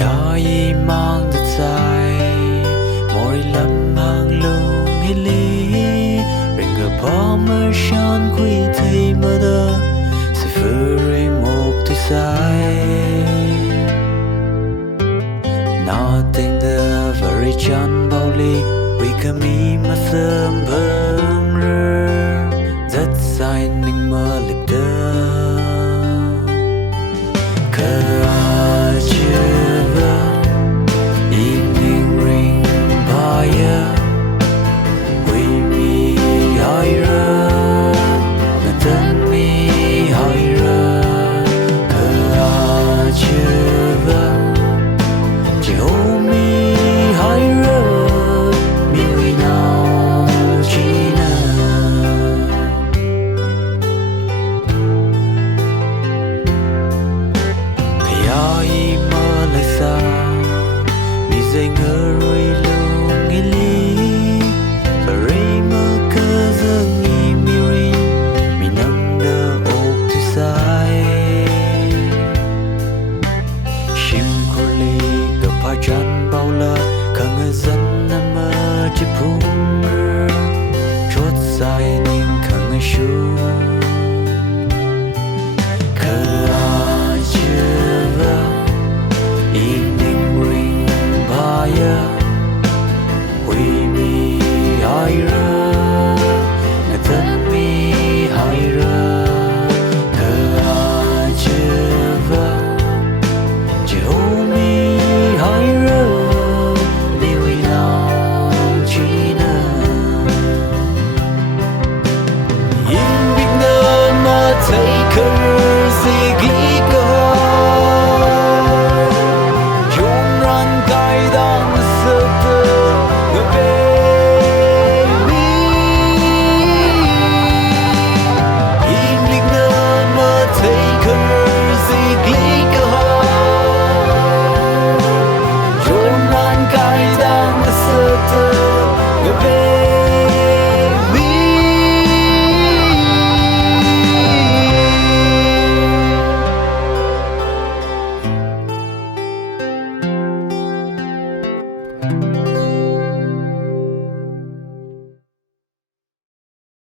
ya yi mang de zai mori lam hang lung hi li ring a bomber shan kui thei ma da se furry mok tu sai nothing the very chan bauli we can be ma sam bang that sign ning ma lip da evening ring by we me higher than me higher me higher me we now Gina kaya ima lesa mi zay ngơi